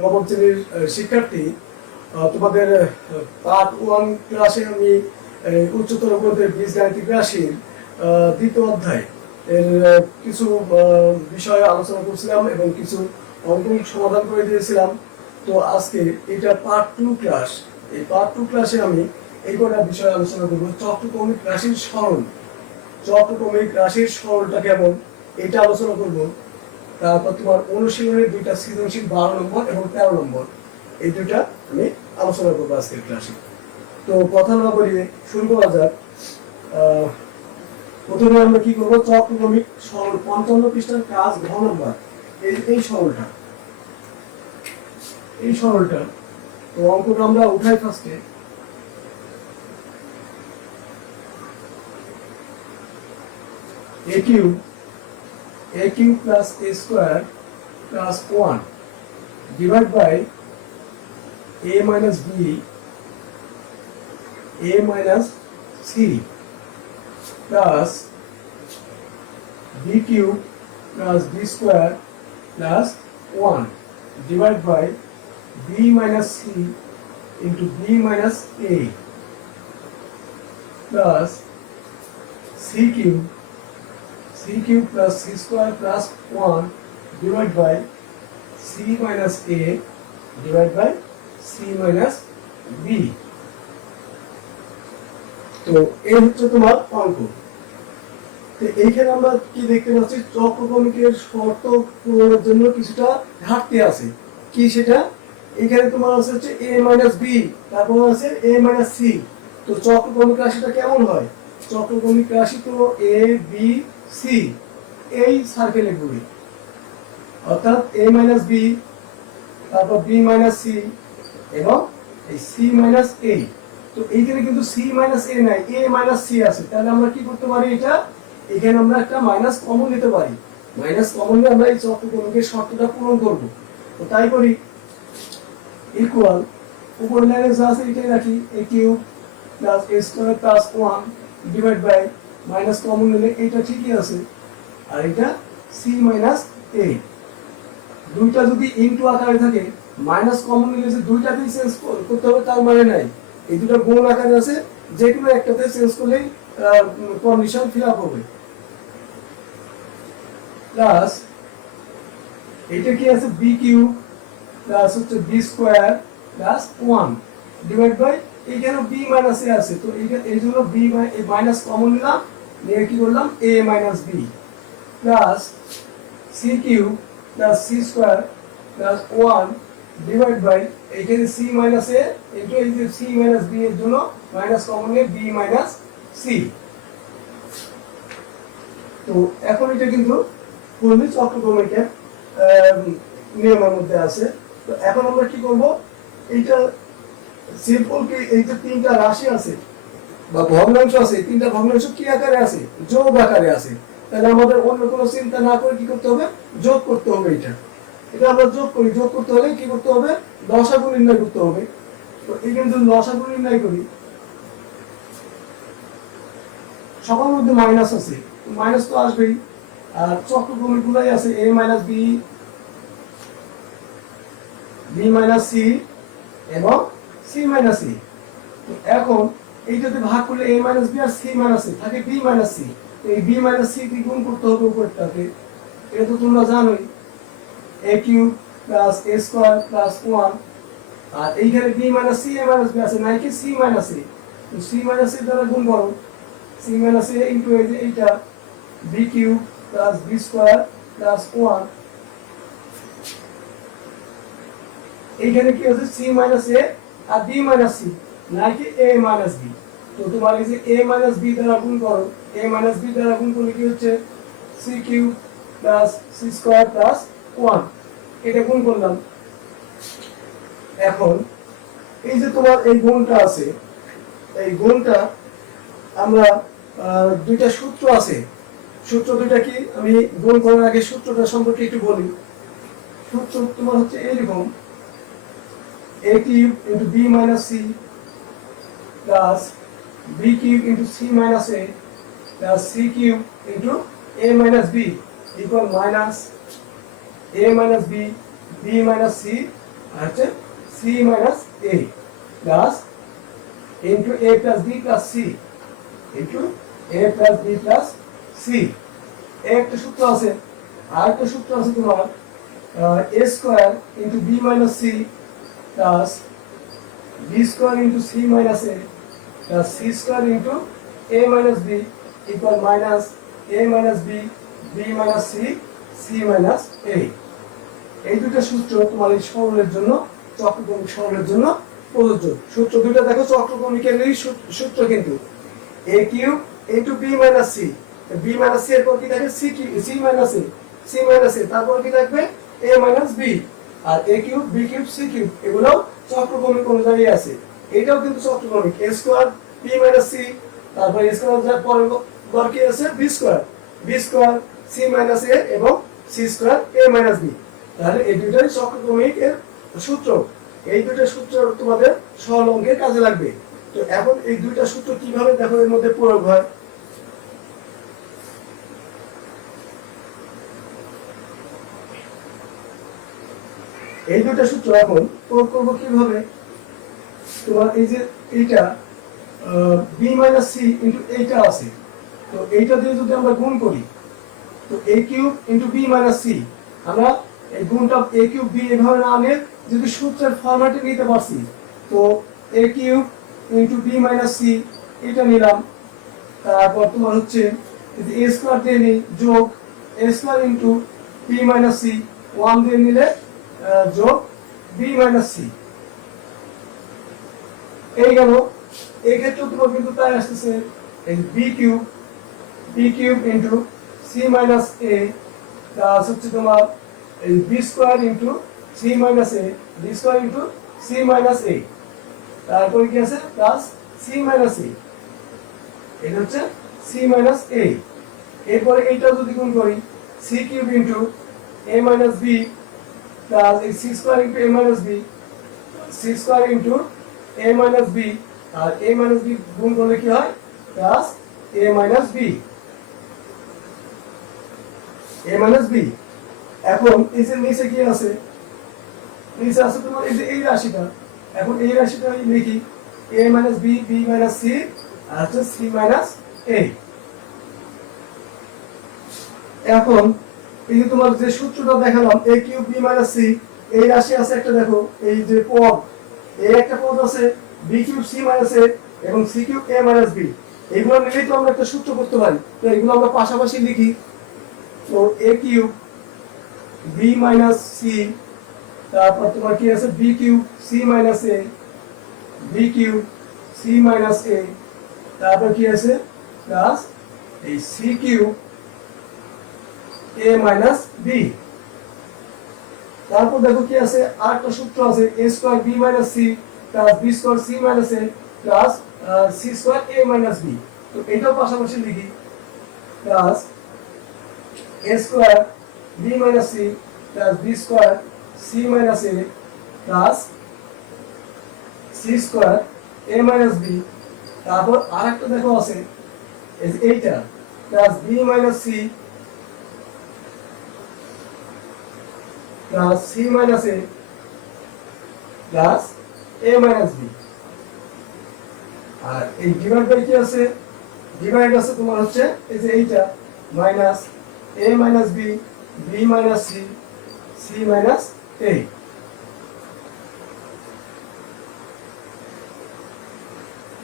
নবম শ্রেণীর শিক্ষার্থী, তোমাদের পার্ট 1 ক্লাসে আমি উচ্চতর গণিতের বীজগাণিতিক রাশির দ্বিতীয় অধ্যায় এর কিছু বিষয়ে আলোচনা করছিলাম এবং কিছু অঙ্ক সমাধান করে দিয়েছিলাম। তো আজকে এটা পার্ট 2 ক্লাস। এই পার্ট 2 ক্লাসে আমি এই কটা বিষয় আলোচনা করব। চক্রক্রমিক রাশির সরল, চক্রক্রমিক রাশির সরলটা কেমন এটা আলোচনা করব। তারপর তোমার অনুশীলনের দুইটা সৃজনশীল 12 নম্বর এবং 13 নম্বর, এই দুইটা আমি আলোচনা করবো আজকের ক্লাসে। তো কথা না বলিয়ে শুরু করা যাক। প্রথমে আমরা কি করবো, চক্রক্রমিক সরল 55 পৃষ্ঠার কাজ ঘ নম্বর, এই সরলটা তো অঙ্কটা আমরা উঠাই ফার্স্টে। a cube plus a square plus 1 divided by a minus b a minus c plus b cube plus b square plus 1 divided by b minus c into b minus a plus c cube plus c square plus 1 divided by c minus a divided by c minus b। তো এই হচ্ছে তোমার অঙ্ক। তো এইখানে আমরা কি দেখতে পাচ্ছি, চক্রক্রমিকের শর্ত পূরণের জন্য কিছুটা ঘাটতি আছে। কি সেটা? এখানে তোমার আছে হচ্ছে a minus b, তারপর আছে a minus c। তো চক্রক্রমিক রাশিটা কেমন হয়? চক্রক্রমিক রাশি তো a b c এই সার্কেলে ঘুরে, অর্থাৎ a minus b, তারপর b minus c এবং এই c minus a। তো এইখানে কিন্তু c minus a নাই, a minus c আছে। তাহলে আমরা কি করতে পারি, এটা এখানে আমরা একটা মাইনাস কমন নিতে পারি। মাইনাস কমন নিয়ে আমরা এই চক্রক্রমিকের শর্তটা পূরণ করব। তো তাই করি, ইকুয়াল উপর লাইনে যা আছে এটাই রাখি, a cube plus a square plus 1 divide by minus common নিলে এটা ঠিকই আছে, আর এটা c মাইনাস a। দুইটা যদি ইনটু আকারে থাকে, মাইনাস কমন নিলে যে দুইটাতেই চেঞ্জ করতে হবে তার মানে নাই। এই দুটো গুণ আকারে আছে, যে কোনো একটাতে চেঞ্জ করলেই কন্ডিশন ফিল আপ হবে। প্লাস এটা কি আছে, b কিউব প্লাস হচ্ছে b square plus 1 divide by এখানে b মাইনাস a আছে। তো এই জন্য b মাইনাস কমন নিলাম, নিয়ে কি করলাম a minus b plus c cube plus c square plus 1 divide by এখানে c মাইনাস a ইনটু এই যে c মাইনাস b এর জন্য মাইনাস কমন নিয়ে b মাইনাস c। তো এখন এটা কিন্তু ফুললি চক্রক্রমিকের নিয়মের মধ্যে আছে। তো এখন আমরা কি করব, এইটা সিম্পল কি, এই যে তিনটা রাশি আছে বা ভগ্নাংশ আছে, তিনটা ভগ্নাংশ কি আকারে আছে, যোগ আকারে আছে। তাহলে আমাদের অন্য কোনো চিন্তা না করে কি করতে হবে, যোগ করতে হবে। এটা আমরা যোগ করি, যোগ করতে হলে কি করতে হবে, লসাগু নির্ণয় করতে হবে। তো এখানে যদি লসাগু নির্ণয় করি, সবার মধ্যে মাইনাস আছে, মাইনাস তো আসবেই। আর চক্রক্রমিক গুলাই আছে a minus b, b minus c এবং c মাইনাস a। তো এখন এইটাতে ভাগ করলে a মাইনাস b আর c মাইনাস a থাকে b মাইনাস c। তো এই b মাইনাস c কে গুণ করতে হবে উপরটাতে, এটা তো তোমরা জানোই, a cube plus a square plus 1। আর এইখানে b minus c a minus b আছে, নাই কি c মাইনাস a। তো c মাইনাস a দ্বারা গুণ করো, c মাইনাস a ইনটু এই যে এইটা b cube plus b square plus 1। এইখানে কি আছে, c মাইনাস a আর b মাইনাস c, নাই কি a মাইনাস b। তো তোমার এই যে a মাইনাস b দ্বারা গুণ করো, a মাইনাস b দ্বারা গুণ করলে কি হচ্ছে, c cube plus c square plus 1, এটা গুণ করলাম। এখন এই যে তোমার এই গুণটা আছে, এই গুণটা আমরা দুইটা সূত্র আছে, সূত্র দুইটা কি, আমি গুণ করার আগে সূত্রটা সম্পর্কে একটু বলি। সূত্র তোমার হচ্ছে এইরকম, a cube into b minus c plus b cube into c minus a plus c cube into a minus b equal minus a minus b, b minus c আর হচ্ছে সি মাইনাস এ প্লাস ইন্টু এ plus B plus C ইন্টু এ plus B plus সি। একটা সূত্র আছে, আর একটা সূত্র আছে তোমার A square into B minus C plus B square into C minus A plus C square into A minus B equal minus A minus B B minus C C minus A. এই দুটো সূত্র তোমার এই সরলের জন্য, চক্রক্রমিক সরলের জন্য প্রযোজ্য। সূত্র দুটো দেখো চক্রক্রমিকের সূত্র কিন্তু A cube into B minus C, B minus C এর পর কি থাকে C cube, C minus A, C minus এ, তারপর কি থাকবে এ মাইনাস বি, আর A cube B cube C cube, এগুলো চক্রক্রমিক অনুযায়ী আছে। এটাও কিন্তু চক্রক্রমিক, A square B minus C, তারপর এ স্কোয়ার যার পরের বার কি আছে B square C minus A এবং C square A minus B. তাহলে এই দুটোই চক্রক্রমিক এর সূত্র। এই দুটো সূত্র তোমাদের সরল অঙ্কের কাজে লাগবে। তো এখন এই দুইটা সূত্র কিভাবে দেখো এর মধ্যে প্রয়োগ হয়। এই দুইটা সূত্র এখন প্রয়োগ করবো কিভাবে, তোমার এই যে এইটা বি মাইনাস সি ইন্টু এইটা আছে, তো এইটা দিয়ে যদি আমরা গুণ করি তো A cube into B minus C, আমরা এই গুণটা এ কিউব বি এভাবে না আনে যদি সূত্রের ফরম্যাটে নিতে পারছি, তো A cube into B minus C এটা নিলাম, তারপর তোমার হচ্ছে এ স্কোয়ার দিয়ে নিই যোগ A square into B minus C, one দিয়ে নিলে যোগ বি মাইনাস সি। এই গেল। এই ক্ষেত্রে তোমার কিন্তু তাই আসতেছে এই B cube into C minus এ প্লাস হচ্ছে তোমার এই B square into C minus A, B square into C minus A, তারপরে কি আছে প্লাস সি মাইনাস এ, এটা হচ্ছে সি মাইনাস এ। এরপরে এইটা যদি গুণ করি C cube into A minus B plus এই C square into A minus B, C square into A minus B, আর এ মাইনাস বি গুণ করলে কি হয় plus A minus B, A minus B. এখন এই যে নিচে কি আছে, নিচে আছে তোমার এই যে এই রাশিটা, এখন এই রাশিটা লিখি A minus B B minus C আর হচ্ছে সি মাইনাস এ। এখন এই যে তোমার যে সূত্রটা দেখালাম এ কিউব বি মাইনাস সি, এই রাশি আছে একটা, দেখো এই যে পদ, এই একটা পদ আছে B cube C minus A এবং C cube A minus B, এগুলো মিলেই তো আমরা একটা সূত্র করতে পারি। তো এগুলো আমরা পাশাপাশি লিখি, তো A cube B minus C, তারপর তোমার কি আছে বি কিউব সি মাইনাস এ, বি কিউব সি মাইনাস এ, তারপর কি আছে প্লাস এই C cube A minus B. তারপর দেখো কি আছে আরেকটা সূত্র আছে A square B minus C plus B square C minus A plus C square A minus B, তো এটাও পাশাপাশি লিখি plus A square B minus C plus B square C minus A plus C square A minus B. তারপর আরেকটা দেখো আছে এইটা plus B minus C plus C minus এ plus এ minus B, আর এই ডিভাইড বাই কি আছে, ডিভাইড আছে তোমার হচ্ছে এই যে এইটা minus A minus B B minus C C minus A.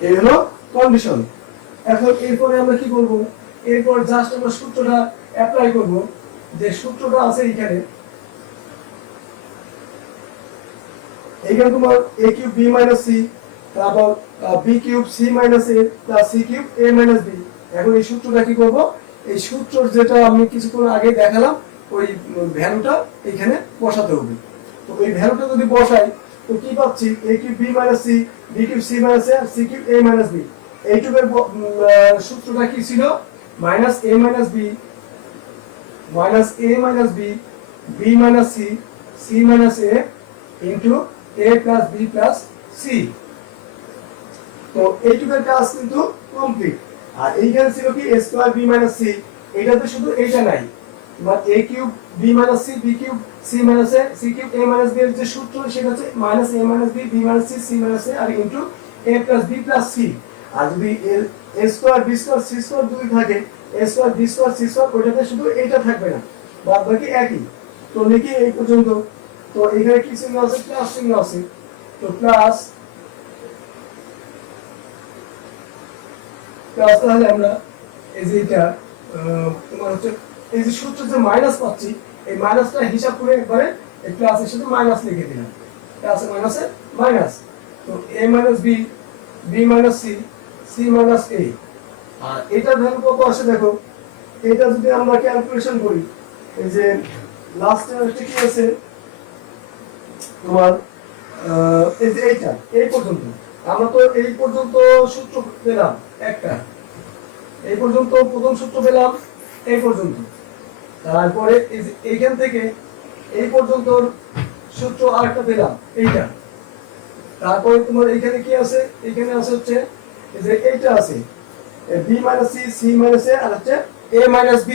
এই হলো কন্ডিশন। এখন এরপরে আমরা কি করব, এরপর জাস্ট আমরা সূত্রটা অ্যাপ্লাই করব, যে সূত্রটা আছে এইখানে তোমার a cube b minus c, তারপর b cube c minus a plus c cube a minus b। এখন এই সূত্রটা কি করব, এই সূত্র যেটা আমি কিছুক্ষণ আগে দেখালাম ওই ভ্যালুটা এখানে বসাতে হবে। তো এই ভ্যালুটা যদি বসাই তো কি পাচ্ছি a cube b minus c b cube c minus a আর c cube a minus b। এইটুকের সূত্রটা কি ছিল minus a minus b minus a minus b b minus c c minus a into a plus b plus c। তো এইটুকের কাজ কিন্তু complete. আর এইখানে ছিল কি a square b minus c, এটাতে শুধু এইটা নাই, তোমার a cube b minus c b cube c minus a c cube a minus b এর যে সূত্র সেটা হচ্ছে minus a minus b b minus c c minus a আর into a plus b plus c। আর যদি a square b square c square দুই থাকে a square b square c square ওইটাতে শুধু এইটা থাকবে না, বাদ বাকি একই। তো লিখি এই পর্যন্ত। তো এখানে কি চিহ্ন আছে? প্লাস চিহ্ন আছে। তো প্লাস তাহলে আমরা এই যে এটা তোমার হচ্ছে এই যে সূত্র যে মাইনাস পাচ্ছি এই মাইনাসটা হিসাব করে একবারে এই প্লাসের সাথে মাইনাস লিখে দিলাম, প্লাসে মাইনাসে মাইনাস। তো a minus b b minus c c minus a। আর এটা ভ্যালু কত আসে দেখো, এটা যদি আমরা ক্যালকুলেশন করি এই যে লাস্টে একটা কি আছে তোমার এই যে এইটা এই পর্যন্ত আমরা তো এই পর্যন্ত সূত্র পেলাম একটা, এই পর্যন্ত প্রথম সূত্র পেলাম এই পর্যন্ত, তারপরে এই যে এইখান থেকে এই পর্যন্ত সূত্র আরেকটা পেলাম এইটা, তারপরে তোমার এইখানে কি আছে? এইখানে আছে হচ্ছে এই যে এইটা আছে b minus c c minus a আর হচ্ছে a মাইনাস b।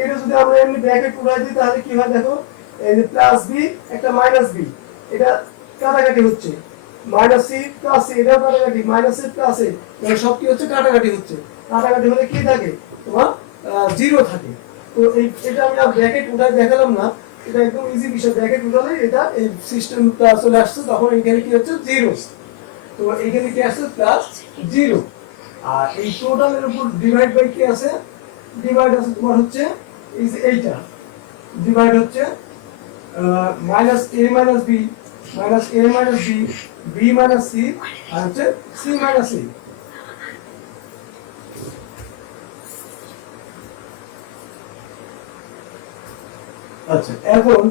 এটা যদি আমরা এমনি ব্র্যাকেট উঠাই দিই তাহলে কি হয় দেখো, এই যে প্লাস b একটা মাইনাস b, এটা কাটাকাটি হচ্ছে, মাইনাস c প্লাস c এটাও কাটাকাটি, মাইনাস a প্লাস a মানে সব কি হচ্ছে কাটাকাটি হচ্ছে, কাটাকাটি হলে কি থাকে তোমার জিরো থাকে। তো এটা আমি আর ব্র্যাকেট উঠাই দেখালাম না, এটা একদম ইজি বিষয়, ব্র্যাকেট উঠালে এটা এই সিস্টেমটা চলে আসছে, তখন এখানে কি হচ্ছে জিরো, তো এখানে কি আসছে প্লাস জিরো। আর এই টোটালের উপর ডিভাইড বাই কি আছে? ডিভাইড আছে তোমার হচ্ছে এই যে এইটা ডিভাইড হচ্ছে minus a minus b minus a minus b b minus c আর হচ্ছে c মাইনাস a। আচ্ছা এখন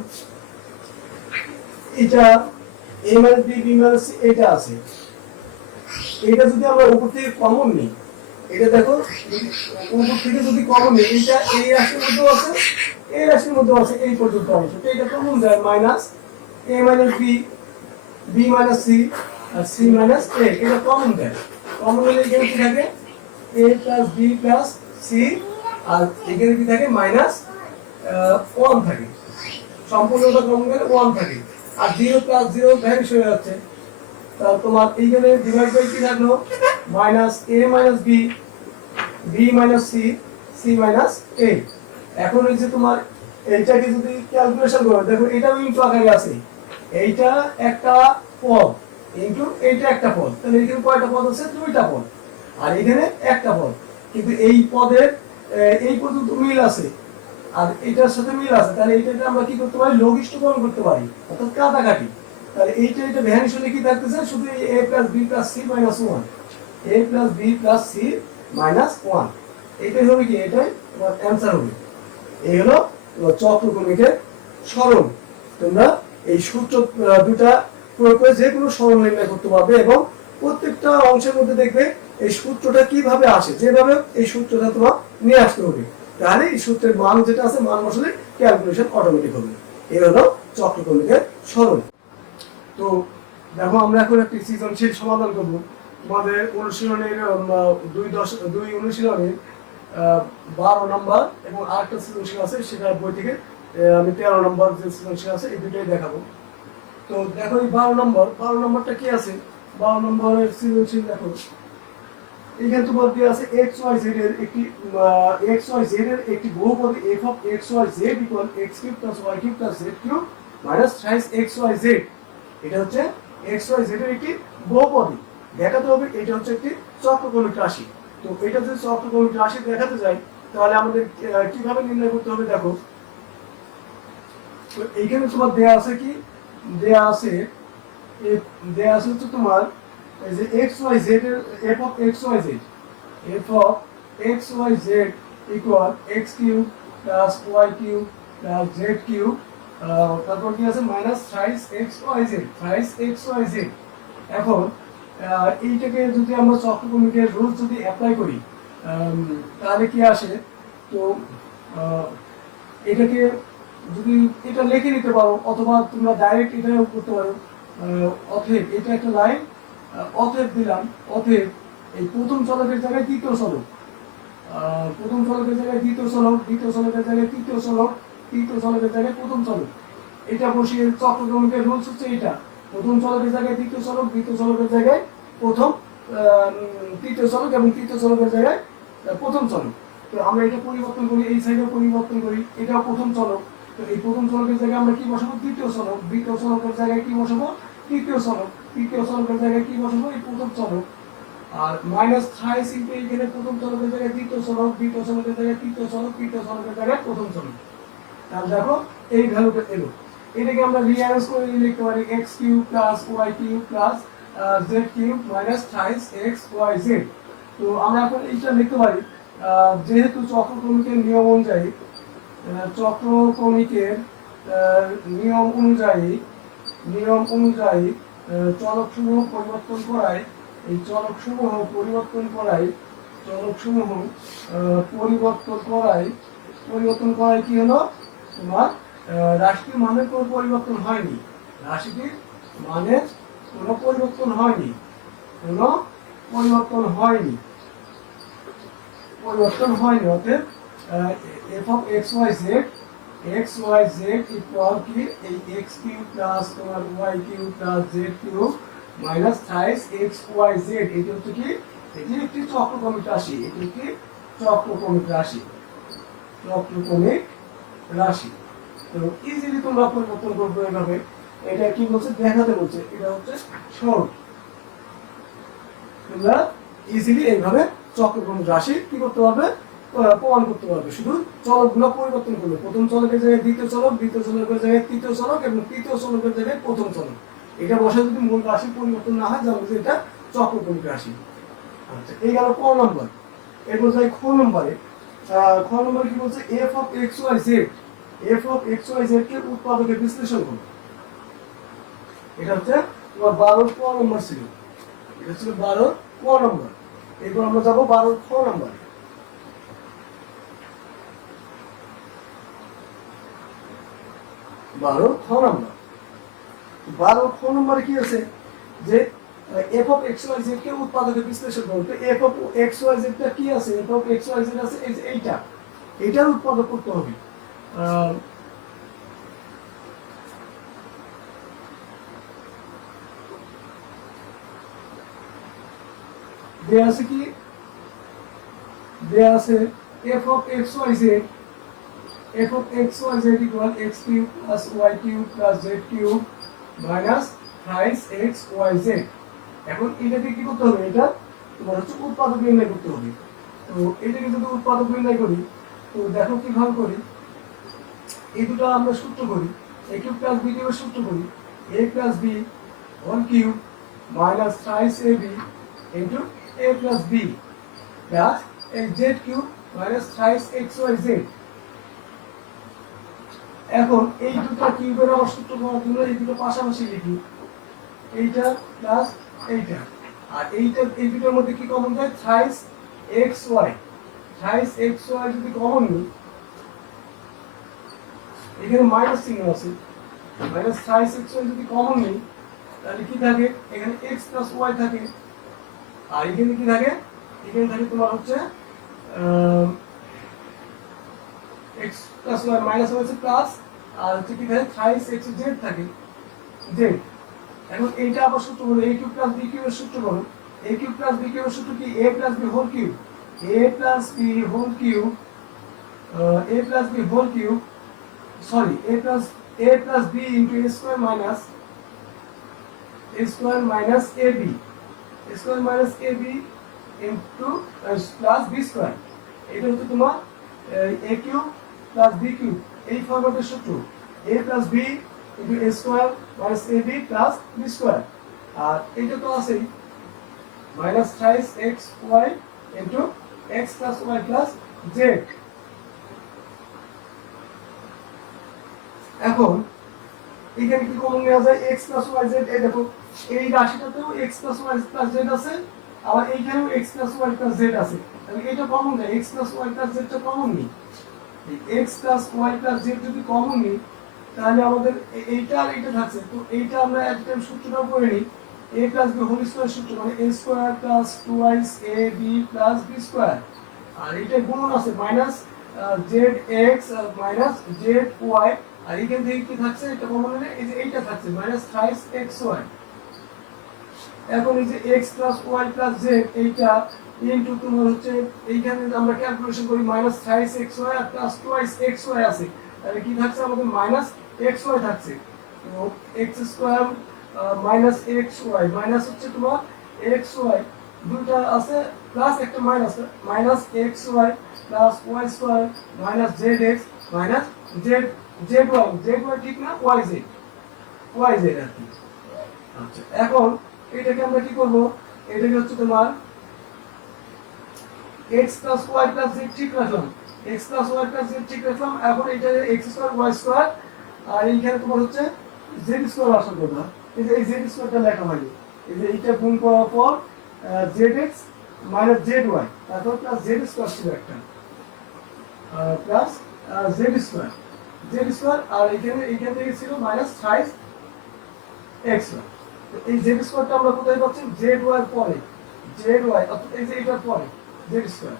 এটা a minus b b minus c এটা আছে, এটা যদি আমরা উপর থেকে কমন নিই, এটা দেখো উপর থেকে যদি কমন নিই এটা এই রাশির মধ্যেও আছে এই রাশির মধ্যেও আছে এই পর্যন্ত অংশ, তো এটা কমন যায় minus a minus b b minus c আর c মাইনাস a, এটা কমন দেয়। কমন হলে এখানে কি থাকে a plus b plus c আর এখানে কি থাকে মাইনাস 1 থাকে, সম্পূর্ণটা কমন গেলে 1 থাকে আর 0 প্লাস 0 ভ্যানিশ হয়ে যাচ্ছে। তাহলে তোমার এইখানে ডিভাইড বাই কি থাকলো minus a minus b b minus c c minus a। এখন এই যে তোমার এইটাকে যদি ক্যালকুলেশন করো দেখো এটাও ইনটু আকারে আছে, এইটা একটা পদ ইনটু এইটা একটা পদ, তাহলে এখানে কয়টা পদ আছে? দুইটা পদ, আর এখানে একটা পদ, কিন্তু এই পদের এই পর্যন্ত মিল আছে আর এটার সাথে মিল আছে, তাহলে এইটাকে আমরা কি করতে পারি? লঘিষ্ঠকরণ করতে পারি, অর্থাৎ কাটাকাটি। তাহলে এইটা এটা ভ্যানিশ হলে কি থাকতেছে? শুধু এই a plus b plus c minus 1 a plus b plus c minus 1, এইটাই হবে কি? এটাই তোমার অ্যান্সার হবে। এই হলো চক্রক্রমিকের সরণ। তোমরা এই সূত্র দুটা প্রয়োগ করে যে কোনো সরণ নির্ণয় করতে পারবে এবং প্রত্যেকটা অংশের মধ্যে দেখবে এই সূত্রটা কিভাবে আসে, যেভাবে এই সূত্রটা তোমার নিয়ে আসতে হবে, তাহলে এই সূত্রের মান যেটা আছে মান বসালে ক্যালকুলেশন অটোমেটিক হবে। এই হলো চক্রক্রমিকের সরণ। তো দেখো আমরা এখন একটি সৃজনশীল সমাধান করব। তোমাদের অনুশীলনের দুই অনুশীলনের 12 নম্বর এবং আরেকটা সৃজনশীল আছে সেটা বই থেকে আমি 13 নম্বর যে সৃজনশীল আছে এই দুটোই দেখাবো। তো দেখো এই 12 নম্বরটা কি আছে? 12 নম্বরের সৃজনশীল দেখো এখানে তোমার দেওয়া আছে x y z এর একটি একটি বহুপদী f of x y z equal x cube plus y cube plus z cube minus thrice x y z। এটা হচ্ছে x y z এর একটি বহুপদী, দেখাতে হবে এটা হচ্ছে একটি চক্রক্রমিক রাশি। তো এটা যদি চক্রক্রমিক রাশি দেখাতে যাই তাহলে আমাদের কিভাবে নির্ণয় করতে হবে দেখো। তো এইখানে তোমার দেয়া আছে কি? দেয়া আছে হচ্ছে তোমার এই যে x y z এর f of x y z equal x cube plus y cube plus z cube তারপর কি আছে minus thrice x y z। এখন এইটাকে যদি আমরা চক্রক্রমিকের রুল যদি অ্যাপ্লাই করি তাহলে কি আসে? তো এটাকে যদি এটা লিখে নিতে পারো অথবা তোমরা ডাইরেক্ট এটাও করতে পারো। অতএব এটা একটা লাইন, অতএব দিলাম, অতএব এই প্রথম চলকের জায়গায় তৃতীয় চলক, প্রথম চলকের জায়গায় দ্বিতীয় চলক, দ্বিতীয় চলকের জায়গায় তৃতীয় চলক, তৃতীয় চলকের জায়গায় প্রথম চলক। এটা বসিয়ে চক্রক্রমিকের রুলস হচ্ছে এটা, প্রথম চলকের জায়গায় দ্বিতীয় চলক, দ্বিতীয় চলকের জায়গায় প্রথম তৃতীয় চলক এবং তৃতীয় চলকের জায়গায় প্রথম চলক। তো আমরা এটা পরিবর্তন করি, এই সাইডেও পরিবর্তন করি, এটাও প্রথম চলক। তো এই প্রথম চলকের জায়গায় আমরা কি বসাবো? দ্বিতীয় চলক। দ্বিতীয় চলকের জায়গায় কি বসাবো? তৃতীয় চলক। তৃতীয় চলকের জায়গায় কি বসাবো? এই প্রথম চলক। আর মাইনাস থাইস ইনটু এইখানে প্রথম চলকের জায়গায় দ্বিতীয় চলক, দ্বিতীয় চলকের জায়গায় তৃতীয় চলক, তৃতীয় চলকের জায়গায় প্রথম চলক। তাহলে দেখো এই ভ্যালুটা এলো। এটাকে আমরা রিঅ্যারেঞ্জ করে লিখতে পারি x cube plus y cube plus z cube minus thrice x y z। তো আমরা এখন এইটা লিখতে পারি, যেহেতু চক্রক্রমিকের নিয়ম অনুযায়ী, চক্রক্রমিকের নিয়ম অনুযায়ী চলকসমূহ পরিবর্তন করায়, এই চলকসমূহ পরিবর্তন করায় কি হলো? তোমার রাশিটির মানের কোনো পরিবর্তন হয়নি, রাশিটির মানের কোনো পরিবর্তন হয়নি, অতএব f of x y z equal কি এই x কিউব প্লাস তোমার y cube plus z cube minus thrice x y z। এটি হচ্ছে কি? এটি একটি চক্রক্রমিক রাশি, চক্রক্রমিক রাশি। তো ইজিলি তোমরা পরিবর্তন করবে এভাবে। এটা কি বলছে? দেখাতে বলছে। এটা হচ্ছে শর্ট। তোমরা ইজিলি এইভাবে চক্রক্রমিক রাশি কি করতে পারবে? প্রমাণ করতে পারবে। শুধু চলকগুলো পরিবর্তন করবে, প্রথম চলকের জায়গায় দ্বিতীয় চলক, দ্বিতীয় চলকের জায়গায় তৃতীয় চলক এবং তৃতীয় চলকের জায়গায় প্রথম চলক। এটা বসে যদি মূল রাশি পরিবর্তন না হয়, জানবো যে এটা চক্রক্রমিক রাশি। আচ্ছা, এই গেল ক নম্বর। এরপর যাই খ নম্বরে। খ নম্বরে কি বলছে? f of x y z কে উৎপাদকে বিশ্লেষণ করো। এটা হচ্ছে তোমার 12 ক নম্বর ছিল, এটা ছিল 12 ক নম্বর। এরপর আমরা যাবো 12 খ নম্বরে। 12 খ নম্বরে কি আছে? যে f of x y z কে উৎপাদকে বিশ্লেষণ করো। তো f of x y z টা কি আছে? f of x y z আছে এই যে এইটা, এটার উৎপাদক করতে হবে। দেয়া আছে কি? দেয়া আছে f of x y z equal x cube plus y cube plus z cube minus thrice x y z। এখন এটাকে কি করতে হবে? এটা তোমার হচ্ছে উৎপাদক নির্ণয় করতে হবে। তো এটাকে যদি উৎপাদক নির্ণয় করি, তো দেখো কিভাবে করি। এই দুটো আমরা সূত্র করি, a কিউব প্লাস b কিউবের সূত্র করি, a plus b whole cube minus thrice ab into a plus b plus এই z cube minus thrice x y z। এখন এই দুটো কিউবের আবার সূত্র করার জন্য এই দুটো পাশাপাশি লিখি, এইটা প্লাস এইটা। আর এইটা, এই দুটোর মধ্যে কি কমন যায়? Thrice x y. Thrice x y যদি কমন নিই, এখানে মাইনাস চিহ্ন আছে, মাইনাস থ্রাইস এক্স ওয়াই যদি কমন নিই, তাহলে কি থাকে? এখানে এক্স প্লাস ওয়াই থাকে। আর এখানে কি থাকে? এখানে থাকে তোমার হচ্ছে এক্স প্লাস ওয়াই, মাইনাস হয়েছে প্লাস, আর হচ্ছে কি থাকে? থ্রাইস এক্স জেড থাকে, জেড। এখন এইটা আবার সূত্র হলো a কিউব প্লাস b কিউবের সূত্র করো। a কিউব প্লাস b কিউবের সূত্র কি? a plus b whole cube, a plus b whole cube, a plus b whole cube, sorry a plus b into a square minus ab, a square minus ab into plus b square. এটা হচ্ছে তোমার a cube plus b cube, এই ফরম্যাটের সূত্র। a plus b into a square minus ab plus b square. আর এটা তো আছেই, minus thrice x Y into x plus Y plus Z. এখন এখানে কি কমন নেওয়া যায়? X plus Y Z. এই দেখো এই রাশিটাতেও X plus Y plus Z আছে, আবার এইখানেও X plus Y plus Z আছে। তাহলে এটা কমন যায়, এক্স প্লাস ওয়াই প্লাস জেডটা কমন নেই। X plus Y plus Z যদি কমন নিই, তাহলে আমাদের এইটা আর এইটা থাকছে। তো এইটা আমরা এক টাইম সূত্রটাও করে নিই, a plus b whole square সূত্র, মানে a square plus 2x ab plus b square. আর এইটা গুণন আছে minus Z x minus Z Y, আর এইখান থেকে কি থাকছে এটা কমন হলে এই যে এইটা থাকছে মাইনাস থ্রাইস এক্স ওয়াই। এখন এই যে x plus Y plus z এইটা ইনটু তোমার হচ্ছে এইখানে আমরা ক্যালকুলেশন করি মাইনাস থ্রাইস এক্স ওয়াই আর প্লাস টুয়াইস এক্স ওয়াই আছে, তাহলে কি থাকছে আমাদের মাইনাস এক্স ওয়াই থাকছে। তো x square minus x y minus হচ্ছে তোমার এক্স ওয়াই দুইটা আছে প্লাস একটা minus minus x y plus y square minus Z x minus z z y ঠিক না ওয়াই জেড আর কি। আচ্ছা এখন এটাকে আমরা কি করব, এটাকে হচ্ছে তোমার x plus y plus z ঠিক রাখলাম, x plus y plus z ঠিক রাখলাম। এখন এটা x স্কয়ার y স্কয়ার আর এইখানে তোমার হচ্ছে z স্কয়ার আসার কথা, এই যে এই z স্কয়ারটা লেখা হয়নি, এই যে এইটা গুণ করার পর zx minus zy তারপর প্লাস z স্কয়ার ছিল একটা প্লাস z স্কয়ার আর এইখান থেকে ছিল মাইনাস থ্রাইস x y। তো এই z স্কয়ারটা আমরা কোথায় পাচ্ছি, zy এর পরে zy অর্থাৎ এই যে এটার পরে z স্কয়ার।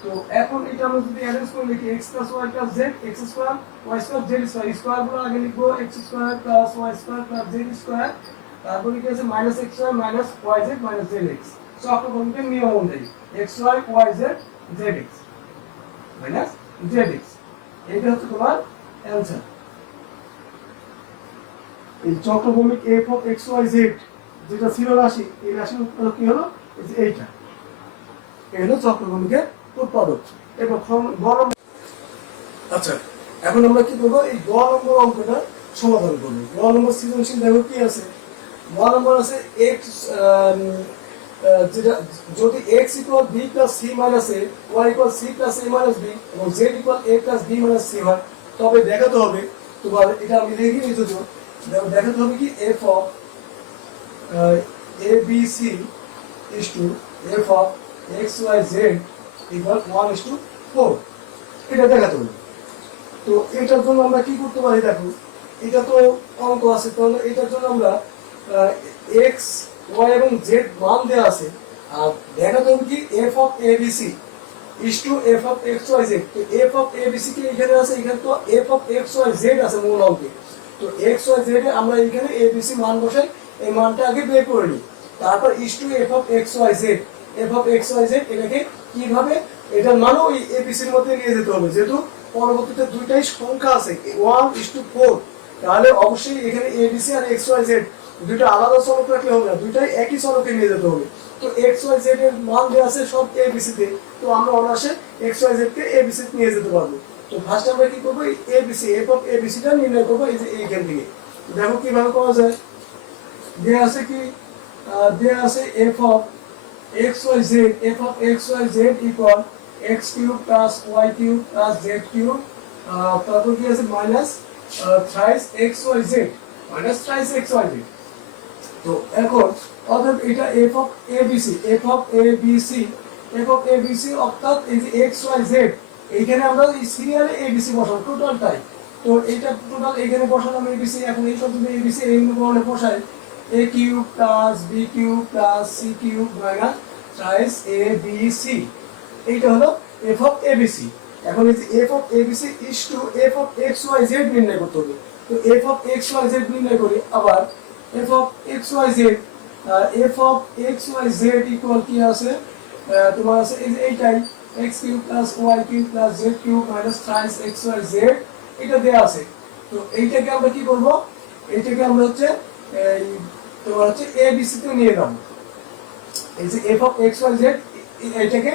তো এখন এটা আমরা যদি অ্যারেঞ্জ করে লিখি x plus y plus z x square y square z square, square গুলো আগে লিখবো x square plus y square plus z square, তারপর কি আছে minus x y minus y z minus z x। চক্রকোণের নিয়ম অনুযায়ী x y y z z x minus z x, এটা হচ্ছে তোমার অ্যানসার। এই চক্রভৌমিক f of x y z যেটা ছিল রাশি, এই রাশির উৎপাদক কি হলো, এই যে এইটা, এই হলো চক্রভৌমিকের উৎপাদক। এবার গড়। আচ্ছা এখন আমরা কি করবো, এই গ নম্বর অঙ্কটা সমাধান করবো। গ নম্বর সৃজনশীল দেখো কি আছে, গ নম্বর আছে x যেটা যদি x equal b plus c minus a, y equal c plus a minus b এবং z equal a plus b minus c হয়, তবে দেখাতে হবে তোমার, এটা আমি লিখে নিতে চাই, দেখাতে হবে কি f of a b c is to f of x y z equal 1:4, এটা দেখাতে হবে। তো এটার জন্য আমরা কি করতে পারি, দেখো এটা তো অঙ্ক আছে, তাহলে এটার জন্য আমরা x y এবং z মান দেওয়া আছে, আর দেখাতে হবে কি f of a b c is to f of x y z। তো f of a b c কে এখানে আছে, এখানে তো f of x y z আছে মূল অঙ্কে, তো x y z এ আমরা এখানে a b c মান বসাই, এই মানটা আগে বের করে নিই, তারপর is to f of x y z, f of x y z এটাকে কিভাবে এটার মানও ওই a b c এর মধ্যে নিয়ে যেতে হবে, যেহেতু পরবর্তীতে দুইটাই সংখ্যা আছে 1:4, তাহলে অবশ্যই এখানে a b c R x y z দুইটা আলাদা চলক রাখলে হবে না, দুইটাই একই চলকে নিয়ে যেতে হবে। তো x y z এর মান দেওয়া আছে সব a b c তে, তো আমরা অনায়াসে x y z K a b c তে নিয়ে যেতে পারবো। তো ফার্স্ট আমরা কি করবো, এই a b c f of a b c টা নির্ণয় করবো, এই যে এইখান থেকে দেখো কিভাবে করা যায়। দেওয়া আছে কি, দেওয়া আছে f of x y z, f of x y z equal x cube plus y cube plus z cube, তারপর কি আছে minus thrice x y z minus thrice x y z। তো এখন অর্থাৎ এটা f of abc, f of abc, f of abc অর্থাৎ এই যে x y z, এইখানে আমরা এই সিরিয়ালে abc বসাবো টোটালটাই, তো এটা টোটাল এখানে বসালাম abc। এখন এই সব যদি abc এই অনুপাতে বসাই a cube plus b cube plus c cube minus thrice abc, এইটা হলো f of abc। এখন এই যে f of abc is to f of x y z নির্ণয় করতে হবে, তো f of x y z নির্ণয় করি, আবার f of x y z, f of x y z equal কি আছে তোমার আছে এই যে এইটাই x cube plus y cube plus z cube minus thrice x y z, এটা দেয়া আছে। তো এইটাকে আমরা কি করব, এইটাকে আমরা হচ্ছে এই তোমার হচ্ছে a b c তে নিয়ে যাব, এই যে f of x y z এইটাকে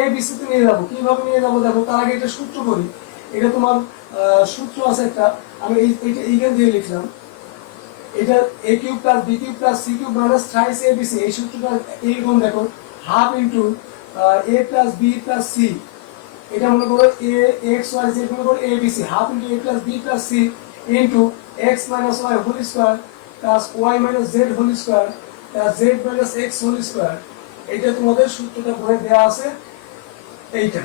a b c তে নিয়ে যাব। কিভাবে নিয়ে যাব দেখো, তার আগে এটা সূত্র করি, এটা তোমার সূত্র আছে একটা, আমি এইটা এইখান দিয়ে লিখলাম, এটা a cube plus b cube plus c cube minus thrice abc, এই সূত্রটা এইরকম দেখো, half into a plus b plus c, এটা মনে করো a x y z মনে করো abc, half into a plus b plus c into x minus y whole square plus y minus z whole square plus z minus x whole square. এটা তোমাদের সূত্রটা বলে দেওয়া আছে, এইটা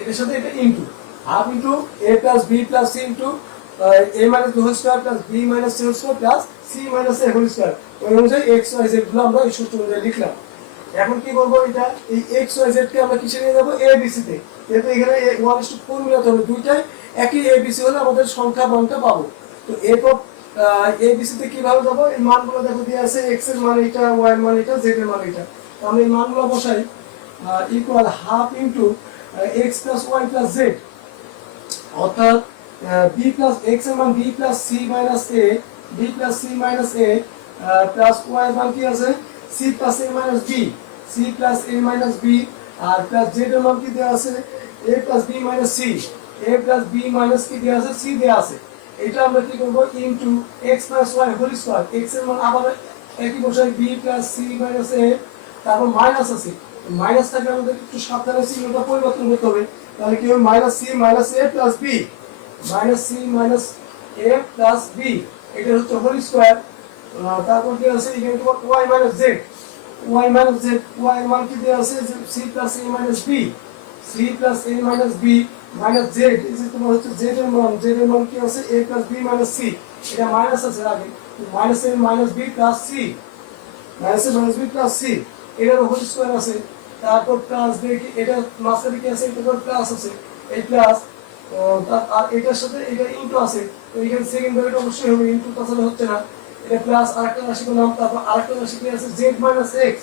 এটার সাথে এটা into half into a plus b plus c into a minus the whole square plus b minus c whole square plus c minus a whole square, ওই অনুযায়ী x y z গুলো আমরা এই সূত্র অনুযায়ী লিখলাম। এখন কি করবো, এটা এই এক্স ওয়াই জেড কে আমরা কিসে নিয়ে যাবো, এ বি সি তে। যেহেতু এখানে 1:4 মিলাতে হবে, দুইটাই একই এ বি সি হলে আমাদের সংখ্যা মানটা পাবো। তো এরপর এ বি সি তে কিভাবে যাবো, এই মানগুলো দেখো দিয়ে আছে, এক্স এর মান এটা, ওয়াই এর মান এটা, জেড এর মান এটা। তো আমরা এই মানগুলো বসাই, equal half into x plus Y plus z, অর্থাৎ বি প্লাস এক্স এর মান বি প্লাস সি মাইনাস এ, বি প্লাস সি মাইনাস এ প্লাস ওয়াই এর মান কি আছে, সি প্লাস এ মাইনাস বি, সি প্লাস এ মাইনাস বি, আর প্লাস জেড এর মান কি দেওয়া আছে, এ plus B minus c, a plus B minus কি দেওয়া আছে, সি দেওয়া আছে। এটা আমরা কি করবো, into x plus y whole square, x এর মান আবার একই বসাই, বি প্লাস সি মাইনাস এ, তারপর মাইনাস আছে, মাইনাস থাকলে আমাদের একটু সাবধানে চিহ্নটা পরিবর্তন করতে হবে। তাহলে কি হবে, মাইনাস সি মাইনাস এ plus B, minus C minus এ প্লাস বি, এটা হচ্ছে হোল স্কয়ার। তারপর কি আছে, এখানে তোমার Y minus Z, Y minus Z, Y এর মান কি দেওয়া আছে, সি প্লাস এ মাইনাস বি, সি প্লাস এ মাইনাস বি মাইনাস জেড, এই যে তোমার হচ্ছে জেড এর মান, জেড এর মান কি আছে, এ প্লাস বি মাইনাস সি, এটা মাইনাস আছে আগে, minus A minus B plus C, minus A minus B plus C, এটার হোল স্কয়ার আছে। তারপর প্লাস দেখি এটা মাঝখানে কি আছে, এটা প্লাস আছে, এই প্লাস, আর এটার সাথে এটা ইনটু আছে, তো এখানে সেকেন্ড ব্র্যাকেট অবশ্যই হবে, ইনটু তাছাড়া হচ্ছে না। এটা প্লাস আরেকটা রাশি করলাম, তারপর আরেকটা রাশি কি আছে, জেড মাইনাস এক্স,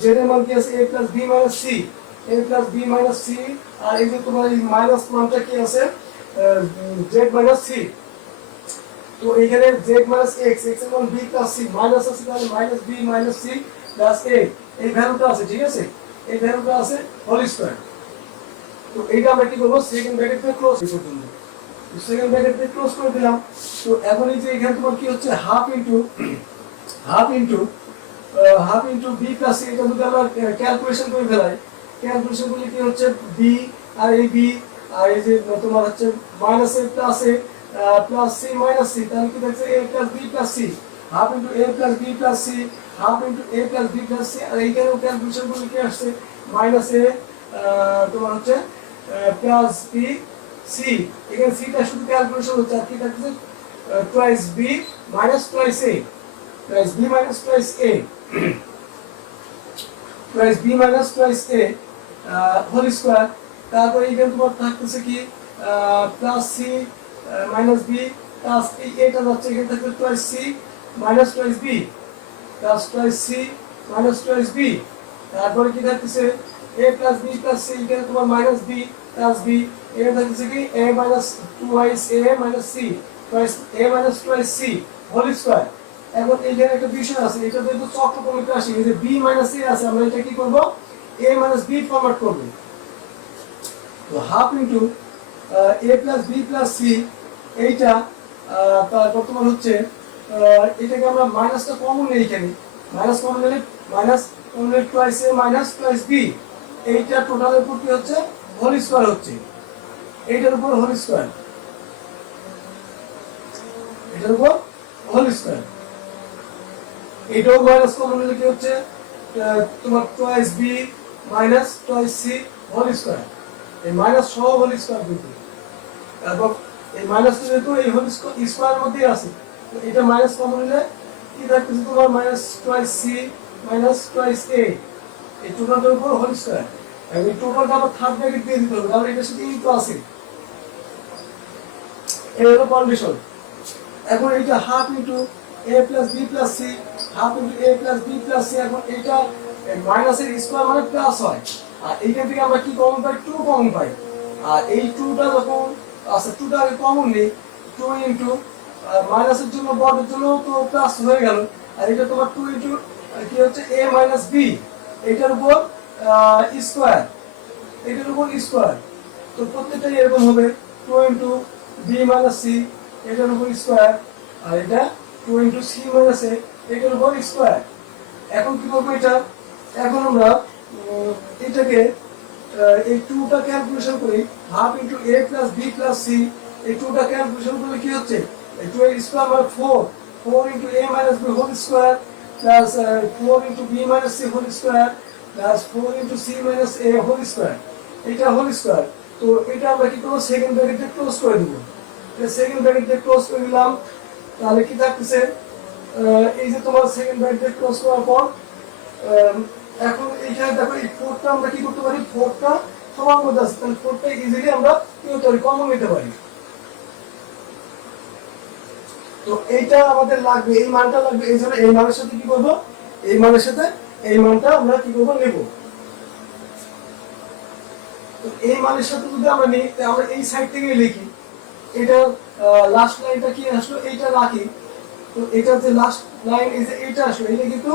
জেড এর মান কি আছে, এ plus B minus c, a plus B minus C, আর এই যে তোমার এই মাইনাস মানটা কি আছে, জেড মাইনাস সি। তো এখানে জেড মাইনাস এক্স, এক্স এর মান বি প্লাস সি, মাইনাস আছে, তাহলে minus B minus C plus A, এই ভ্যালুটা আছে, ঠিক আছে, এই ভ্যালুটা আছে হোল স্কয়ার। তো এইটা আমরা কি করবো, সেকেন্ড ব্র্যাকেট দিয়ে ক্লোজ পর্যন্ত, সেকেন্ড ব্র্যাকেট দিয়ে ক্লোজ করে দিলাম। তো এখন এই যে এখানে তোমার কি হচ্ছে, half into half into half into b plus c, এটা যদি আমরা ক্যালকুলেশন করে ফেলাই, ক্যালকুলেশন করলে কি হচ্ছে, বি আর এই বি, আর এই যে তোমার হচ্ছে minus A plus A plus C minus C, তাহলে কি দেখছে, A plus B plus C, half into A plus B plus C, half into A plus B plus C, আর এইখানেও ক্যালকুলেশন করলে কি আসছে, মাইনাস এ তোমার হচ্ছে প্লাস বি সি, এখানে সিটা শুধু ক্যালকুলেশন হচ্ছে, আর কি থাকছে, twice b minus twice a, twice b minus twice a, twice b minus twice a whole square. তারপর এখানে তোমার থাকতেছে কি, plus C minus B plus এই এটা যাচ্ছে, এখানে থাকবে twice C minus twice b plus twice C minus twice b. তারপরে কি থাকতেছে, a plus B plus c, এখানে তোমার মাইনাস বি প্লাস বি, এখানে থাকতেছে কি a minus twice a minus c twice a minus twice c whole square. এখন এইখানে একটা বিষয় আছে, এটা যেহেতু চক্রক্রমিক রাশি, এই যে b মাইনাস a আছে, আমরা এটা কি করব, a মাইনাস b ফরওয়ার্ড করব। তো half into a plus b plus c, এইটা তারপর তোমার হচ্ছে এটাকে আমরা মাইনাসটা কমন নেই, এখানে মাইনাস কমন নিলে মাইনাস কমন নিলে twice a minus twice b, এইটা টোটালের উপর কি হচ্ছে, হোল স্কয়ার হচ্ছে, এইটার উপর হোল স্কয়ার, এটার উপর হোল স্কয়ার, এইটাও মাইনাস কমন নিলে কি হচ্ছে, তোমার twice b minus twice c whole square, এই মাইনাস সহ হোল স্কয়ার দিতে, এবং এই মাইনাস যেহেতু এই হোল স্কয়ারের মধ্যেই আছে, তো এটা মাইনাস কমন নিলে কি থাকতেছে, তোমার minus twice C minus twice A, এই টোটালটার উপর হোল স্কয়ার। এই টোটালটা আবার থার্ড ব্র্যাকেট দিয়ে দিতে হবে, কারণ এটার সাথে ইনটু আছে, এই হলো কন্ডিশন। এখন এইটা half into a plus b plus c, half into a plus b plus c, এখন এইটা মাইনাসের স্কয়ার মানে প্লাস হয়, আর এইখান থেকে আমরা কি কমন পাই, 2 কমন পাই, আর এই 2টা যখন আচ্ছা 2টা আগে কমন নেই, 2 ইনটু মাইনাসের জন্য বর্গের জন্য তো প্লাস হয়ে গেল, আর এটা তোমার 2 ইনটু কি হচ্ছে a মাইনাস b, এইটার উপর স্কয়ার, এটার উপর স্কয়ার, তো প্রত্যেকটাই এরকম হবে, 2 ইনটু b মাইনাস c, এটার উপর স্কয়ার, আর এটা 2 ইনটু c মাইনাস a, এটার উপর স্কয়ার। এখন কি করব, এটা এখন আমরা এটাকে এই 2টা ক্যালকুলেশন করি, half into a plus b plus c, এই 2টা ক্যালকুলেশন করলে কি হচ্ছে, এই 2 এর স্কয়ার মানে 4, 4 into a minus b whole square plus 4 into b minus c whole square plus 4 into c minus a whole square, এটা হোল স্কয়ার। তো এটা আমরা কি করব, সেকেন্ড ব্র্যাকেট দিয়ে ক্লোজ করে দেব, এটা সেকেন্ড ব্র্যাকেট দিয়ে ক্লোজ করে দিলাম। তাহলে কি থাকতেছে, এই যে তোমার সেকেন্ড ব্র্যাকেট দিয়ে ক্লোজ করার পর এখন এইখানে দেখো এই 4টা আমরা কি করতে পারি, 4টা সবার মধ্যে আছে, তাহলে 4টা ইজিলি আমরা কি করতে পারি, কমন নিতে পারি। তো এইটা আমাদের লাগবে, এই মানটা লাগবে, এই জন্য এই মানের সাথে কি করবো, এই মানের সাথে এই মানটা আমরা কি করবো, নেব। তো এই মানের সাথে যদি আমরা নিই, আমরা এই সাইড থেকে লিখি, এটা লাস্ট লাইনটা কি আসলো, এইটা রাখি। তো এটা যে লাস্ট লাইন এই যে এইটা আসলো, এটা কিন্তু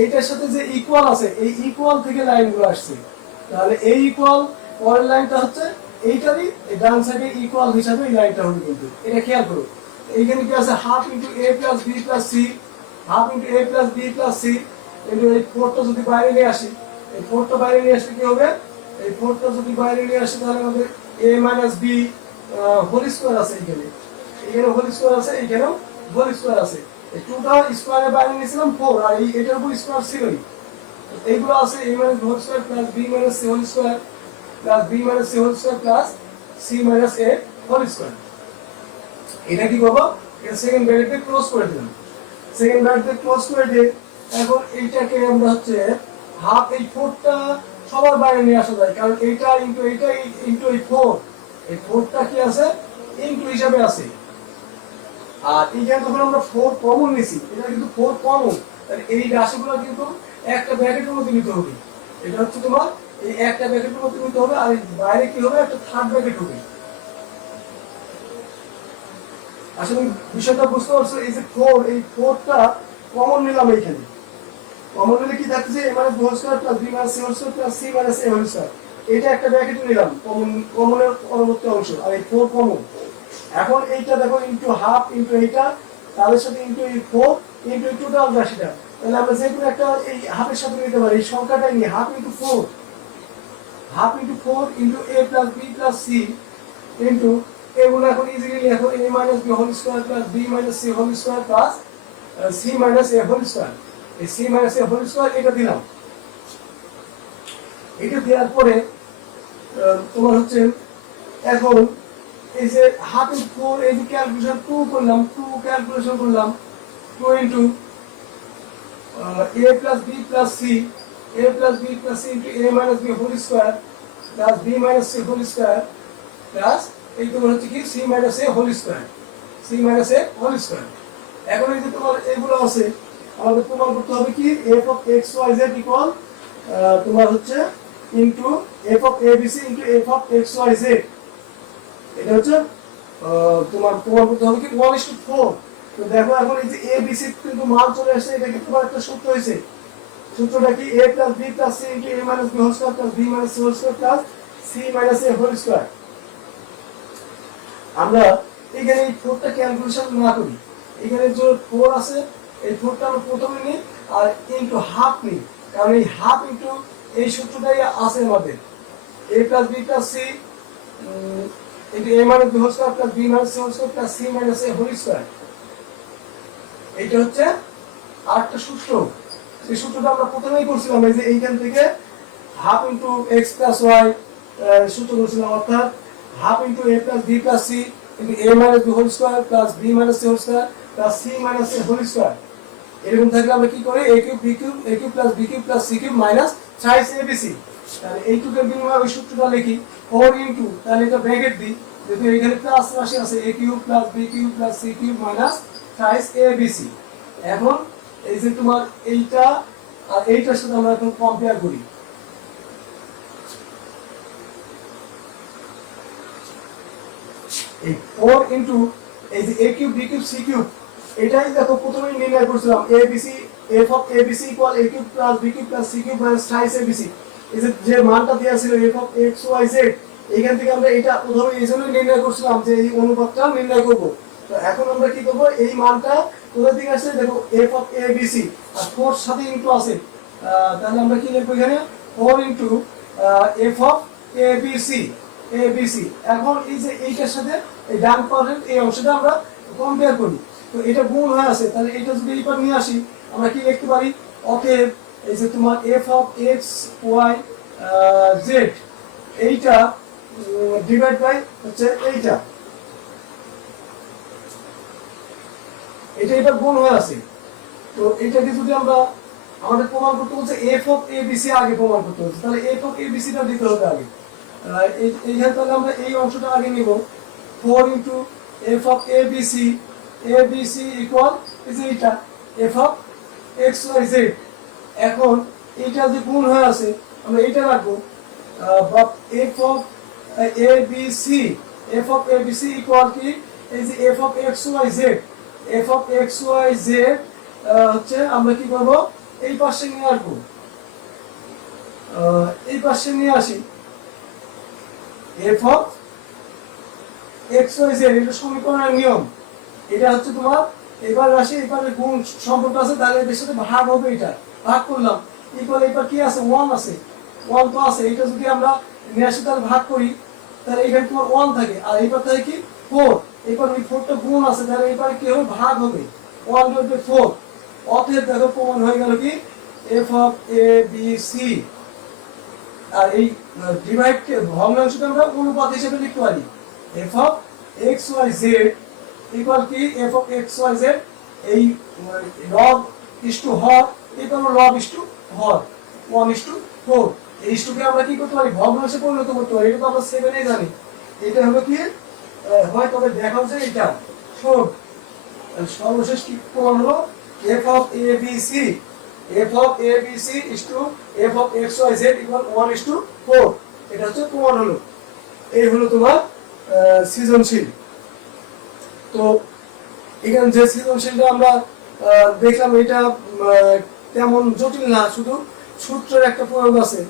এইটার সাথে যে ইকুয়াল আছে, এই ইকুয়াল থেকে লাইনগুলো আসছে। তাহলে এই ইকুয়াল পরের লাইনটা হচ্ছে এইটারই ডান সাইডে ইকুয়াল হিসাবে এই লাইনটা হবে, কিন্তু এটা খেয়াল করো। এইখানে কি আছে, হাফ ইন্টু এ plus B plus C, half into এ প্লাস বি প্লাস সি। কিন্তু এই 4টা যদি বাইরে নিয়ে আসি, এই 4টা বাইরে নিয়ে আসলে কি হবে, এই 4টা যদি বাইরে নিয়ে আসে তাহলে আমাদের a minus b whole square আছে, এখানে এখানে হোল স্কয়ার আছে, এখানেও হোল স্কয়ার আছে। এই 2টা স্কয়ারের বাইরে নিয়েছিলাম 4, আর এই এটার উপর স্কয়ার ছিলই। এইগুলো আছে a minus whole square plus b minus c whole square plus b minus c whole square plus c minus a whole square. এটা কি করব, এটা সেকেন্ড ব্র্যাকেটে ক্লোজ করে দিলাম। সেকেন্ড ব্র্যাকেটে ক্লোজ করে দিয়ে এখন এইটাকে আমরা হচ্ছে হাফ, এই 4টা সবার বাইরে নিয়ে আসা যায়, কারণ এইটা ইনটু এইটা ইনটু এই 4, এই 4টা কি আছে, ইনটু হিসাবে আছে। আর এইখানে যখন আমরা 4 কমন নিছি, এটা কিন্তু 4 কমন, তাহলে এই রাশিগুলো কিন্তু একটা ব্র্যাকেটের মধ্যে নিতে হবে। এটা হচ্ছে তোমার এই একটা ব্র্যাকেটের মধ্যে নিতে হবে, আর বাইরে কি হবে, একটা থার্ড ব্র্যাকেট হবে। আসলে বিষয়টা বুঝতে পারছো, এই যে 4, এই 4টা কমন নিলাম, এইখানে কমন নিলে কি থাকছে, a minus whole square plus b minus c whole square plus c minus a whole square. এটা একটা ব্র্যাকেটে নিলাম কমন, কমনের পরবর্তী অংশ, আর এই 4 কমন। এখন এইটা দেখো ইনটু হাফ ইনটু এইটা, তাদের সাথে ইনটু এই 4 ইনটু এই টোটাল রাশিটা, তাহলে আমরা যে কোনো একটা এই হাফের সাথে নিতে পারি, এই সংখ্যাটাই নিই, half into 4, half into 4 into a plus b plus c into এগুলো এখন ইজিলি লিখো, a minus b whole square plus b minus c whole square plus c minus a whole square. এই c minus a whole square এটা দিলাম। এটা দেওয়ার পরে তোমার হচ্ছে এখন এই যে হাফ ইনটু 4, এই যে ক্যালকুলেশন 2 করলাম, 2 ক্যালকুলেশন করলাম, 2 into a plus b plus c, a plus b plus c into a minus b whole square plus b minus c whole square plus এই তোমার হচ্ছে কি c minus a whole square, c minus a whole square. এখন এই যে তোমার এগুলো আছে, আমাদের প্রমাণ করতে হবে কি, f of x y z equal তোমার হচ্ছে into f of abc into f of x y z। এটা হচ্ছে তোমার প্রমাণ করতে হবে কি 1:4। তো দেখো এখন এই যে abc কিন্তু মান চলে আসছে, এটা কি তোমার একটা সূত্র হয়েছে। সূত্রটা কি, a plus b plus c into a minus b whole square plus b minus c whole square plus c minus a whole square. আমরা এখানে এই 4টা ক্যালকুলেশন না করি, এখানে যে 4 আছে, এই 4টা আমরা প্রথমে নিই আর ইনটু হাফ নিই, কারণ এই হাফ ইনটু এই সূত্রটাই আছে আমাদের, a plus b plus c into a minus b whole square plus b minus c whole square plus c minus a whole square. এইটা হচ্ছে আরেকটা সূত্র, সেই সূত্রটা আমরা প্রথমেই করছিলাম, এই যে এইখান থেকে half into x plus y সূত্র করছিলাম, অর্থাৎ half into a plus b plus c into a minus b whole square plus b minus c whole square plus c minus a whole square. এরকম থাকলে আমরা কি করি, a cube b cube a cube plus b cube plus c cube minus 3 abc। তাহলে এইটুকুর বিনিময়ে ওই সূত্রটা লিখি 4 ইনটু, তাহলে এটা ব্র্যাকেট দিই, যেহেতু এখানে প্লাস রাশি আছে, a cube plus b cube plus c cube minus 3 abc। এখন এই যে তোমার এইটা আর এইটার সাথে আমরা এখন কম্পেয়ার করি। এই 4 ইনটু এই যে a cube b cube c cube, এটাই দেখো প্রথমেই নির্ণয় করছিলাম, abc f of abc equal a cube plus b cube plus c cube minus 3 abc। এই যে মানটা দেয়া ছিল f of x y z, এখান থেকে আমরা এটা প্রথমে এইজন্য নির্ণয় করছিলাম যে এই অনুপাতটা নির্ণয় করব। তো এখন আমরা কি করব, এই মানটা কোথার দিকে আসছে দেখো, f of abc আর 4 সাথে ইনটু আছে, তাহলে আমরা কি লিখব এখানে 4 into f of abc abc। এখন এই যে এইটার সাথে এই ডান পাশের এই অংশটা আমরা কম্পেয়ার করি, তো এটা গুণ হয়ে আছে, তাহলে এটা যদি এই পার নিয়ে আসি আমরা কি লিখতে পারি, অতএব এই যে তোমার f of x y z এইটা ডিভাইড বাই হচ্ছে এইটা, এটা গুণ হয়ে আছে। তো এটাকে যদি আমরা আমাদের প্রমাণ করতে বলছে f of A B c আগে প্রমাণ করতে বলছে, তাহলে এফ অফ এ বি সিটা দিতে হবে আগে। এইখানে তাহলে আমরা এই অংশটা আগে নিব, 4 into f of A B c equal এই যে এটা f of x Y z. এখন এইটা যে গুণ হয়ে আছে আমরা এইটা রাখবো, f of A B c equal কি এই যে f of x Y z, হচ্ছে আমরা কি করব এই পাশে নিয়ে আসবো, এই পাশে নিয়ে আসি f of x Y z, এটা সমীকরণের নিয়ম। এটা হচ্ছে তোমার এবার রাশি এবারে গুণ সম্পর্ক আছে, তাহলে এর সাথে ভাগ হবে, এটা ভাগ করলাম ইকুয়াল এবার কি আছে 1 আছে, 1 তো আছে, এটা যদি আমরা নিয়ে আসি তাহলে ভাগ করি, তাহলে এখানে তোমার 1 থাকে, আর এইবার থাকে কি 4, এবার ওই 4টা গুণ আছে, তাহলে এবার কি হবে ভাগ হবে 1/4। অতএব দেখো প্রমাণ হয়ে গেল কি F of A B C. আর এই ডিভাইড কে ভগ্নাংশকে আমরা অনুপাত হিসেবে লিখতে পারি, F of x Y Z equal কি F of x Y Z, এই লব ইসটু হর ইকুয়াল লব ইসটু হর 1:4। এই ইসটুকে আমরা কি করতে পারি ভগ্নাংশে পরিণত করতে পারি, এটা তো আমরা 7 এ জানি। এটা হলো কি হয় তবে দেখা হচ্ছে এটা শোন সর্বশেষ কি প্রমাণ হলো F of A B C is to F of x Y Z equal 1:4। এটা হচ্ছে প্রমাণ হলো। এই হলো তোমার সৃজনশীল। তো এখানে যে সৃজনশীলটা আমরা দেখলাম এটা তেমন জটিল না, শুধু সূত্রের একটা প্রয়োগ আছে।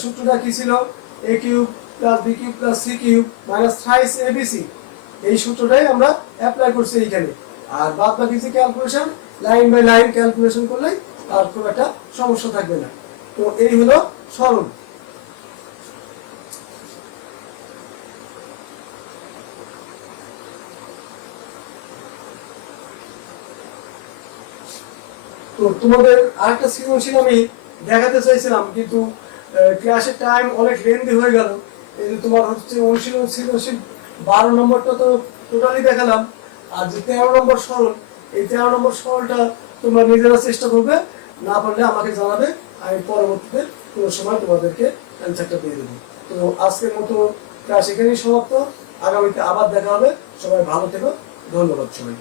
সূত্রটা কি ছিল, a cube plus b cube plus c cube minus thrice a b c, এই সূত্রটাই আমরা অ্যাপ্লাই করছি এইখানে। আর বাদ বাকি যে calculation line by line calculation করলে আর খুব একটা সমস্যা থাকবে না। তো এই হলো সরল। তো তোমাদের আরেকটা সৃজনশীল আমি দেখাতে চাইছিলাম, কিন্তু ক্লাসের টাইম অনেক লেন্দি হয়ে গেল। এই যে তোমার হচ্ছে অনুশীলন সৃজনশীল 12 নম্বরটা তো টোটালি দেখালাম, আর যে 13 নম্বর সরল, এই 13 নম্বর সরলটা তোমরা নিজেরা চেষ্টা করবে, না পারলে আমাকে জানাবে, আমি পরবর্তীতে কোনো সময় তোমাদেরকে অ্যান্সারটা দিয়ে দেবো। তো আজকের মতো ক্লাস এখানেই সমাপ্ত, আগামীতে আবার দেখা হবে। সবাই ভালো থেকো, ধন্যবাদ সবাই।